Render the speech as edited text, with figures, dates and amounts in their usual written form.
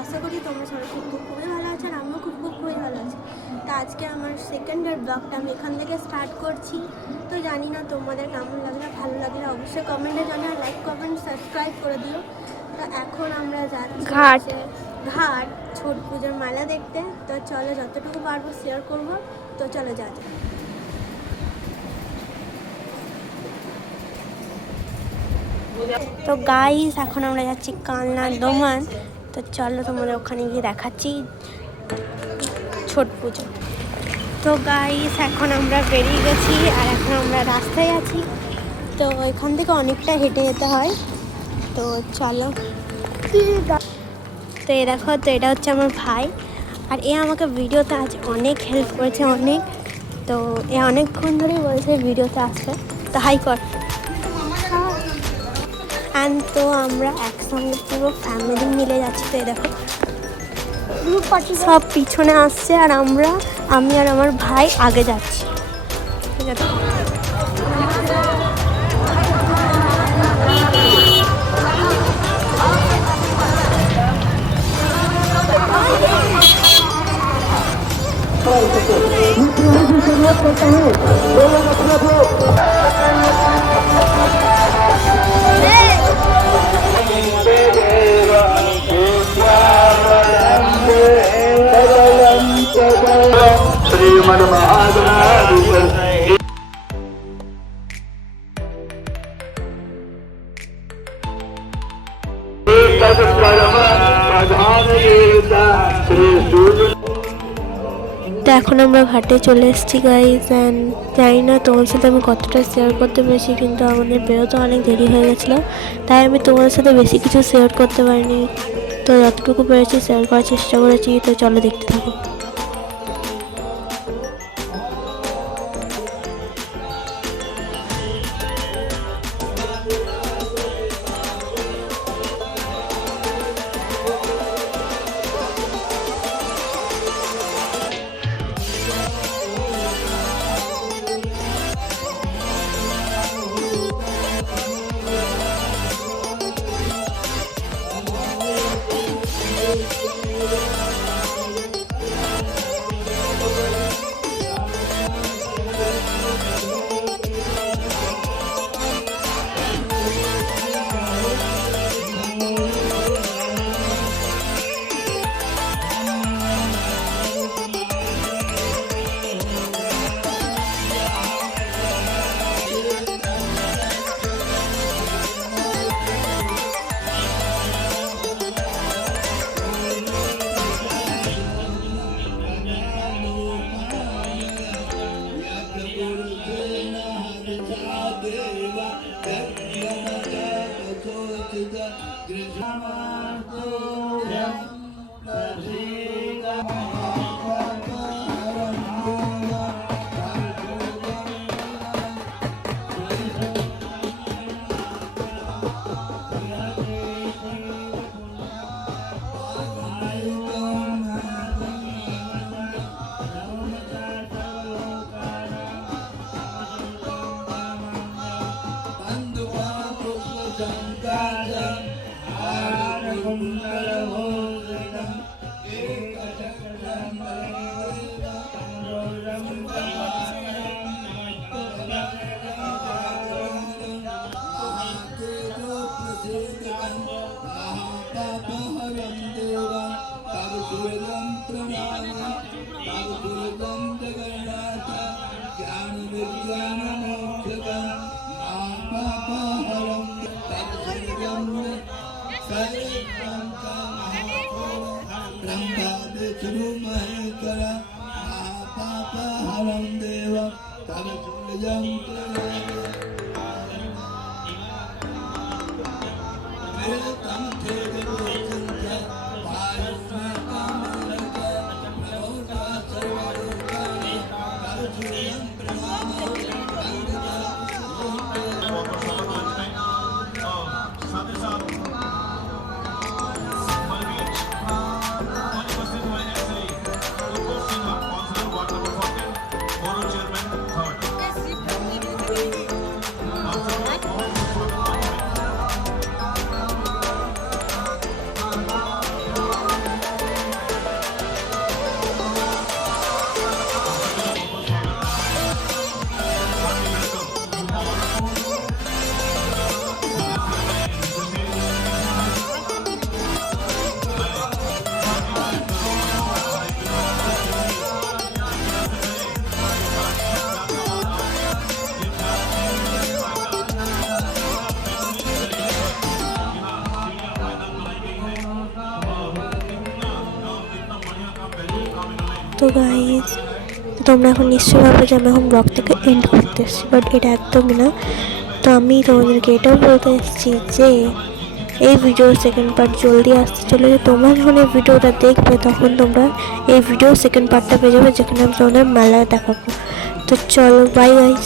আশা করি তোমরা সবাই খুবই ভালো আছো আর আমিও খুবই ভালো আছি। তো আজকে আমার সেকেন্ডের ব্লগটা আমি এখান থেকে স্টার্ট করছি। তো জানি না তোমাদের কেমন লাগলে, ভালো লাগলে অবশ্যই কমেন্টে জানিও, লাইক কমেন্ট সাবস্ক্রাইব করে দিও। তো এখন আমরা যাচ্ছি ঘাট ছট পুজোর মেলা দেখতে। তো চলো যতটুকু পারবো শেয়ার করবো। তো চলো যাওয়া যাক। তো গাইস এখন আমরা যাচ্ছি কালনা দোমান। তো চলো তোমাদের ওখানে গিয়ে দেখাচ্ছি ছট পুজো। তো গাইস এখন আমরা বেরিয়ে গেছি আর এখন আমরা রাস্তায় আছি। তো এখান থেকে অনেকটা হেঁটে যেতে হয়। তো চলো। তো এ দেখো, তো এটা হচ্ছে আমার ভাই আর এ আমাকে ভিডিওতে আজ অনেক হেল্প করেছে, অনেক। তো এ অনেকক্ষণ ধরেই বলছে ভিডিওতে আসবে। তো হাই কর। অ্যান্ড তো আমরা একসঙ্গে পুরো ফ্যামিলি মিলে যাচ্ছি। তো দেখো সব পিছনে আসছে আর আমি আর আমার ভাই আগে যাচ্ছি, ঠিক আছে। श्रीमद महागणाधिपति তো এখন আমরা ঘাটে চলে এসেছি গাইস। অ্যান্ড জানি না তোমার সাথে আমি কতটা শেয়ার করতে পেরেছি, কিন্তু আমাদের বেরোতে অনেক দেরি হয়ে গেছিলো, তাই আমি তোমাদের সাথে বেশি কিছু শেয়ার করতে পারিনি। তো যতটুকু পেরেছি শেয়ার করার চেষ্টা করেছি। তো চলো দেখতে থাকো। তো গাইজ তোমরা এখন নিশ্চয়ই ভাবো যে আমি এখন ব্লগ থেকে এন্ড করতে এসেছি, বাট এটা একদমই না। তো আমি তোমাদেরকে এটাও বলতে এসেছি যে এই ভিডিওর সেকেন্ড পার্ট জলদি আসতে চলেছে। তোমরা যখন এই ভিডিওটা দেখবে তখন তোমরা এই ভিডিওর সেকেন্ড পার্টটা পেয়ে যাবে, যেখানে আমি তোমাদের মেলায় দেখাবো। তো চলো, বাই গাইজ।